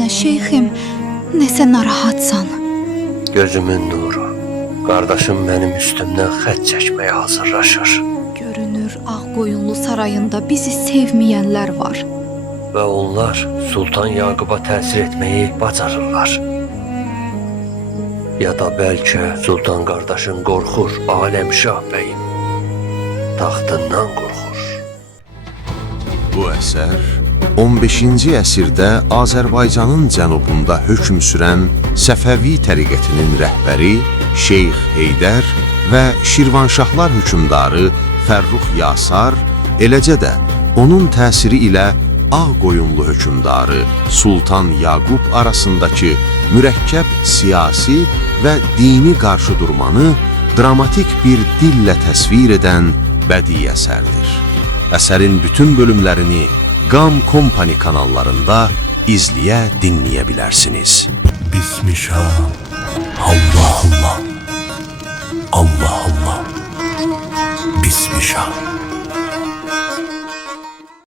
Desənə şeyxim, nəsə narahatsan. Gözümün nuru. Qardaşım mənim üstümdən xət çəkməyə hazırlaşır. Görünür, Ağqoyunlu sarayında bizi sevməyənlər var. Və onlar Sultan Yaquba təsir etməyi bacarırlar. Ya da bəlkə Sultan qardaşın qorxur Aləmşah bəyin. Taxtından qorxur. Bu əsər 15-ci əsrdə Azərbaycanın cənubunda hökm sürən Səfəvi təriqətinin rəhbəri Şeyx Heydər və Şirvanşahlar hökmdarı Fərrux Yasar, eləcə də onun təsiri ilə Ağqoyunlu hökmdarı Sultan Yaqub arasındakı mürəkkəb siyasi və dini qarşıdurmanı dramatik bir dillə təsvir edən bədii əsərdir. Əsərin bütün bölümlərini Qam Company kanallarında izləyə, dinləyə bilərsiniz. Bismillah, Allah Allah.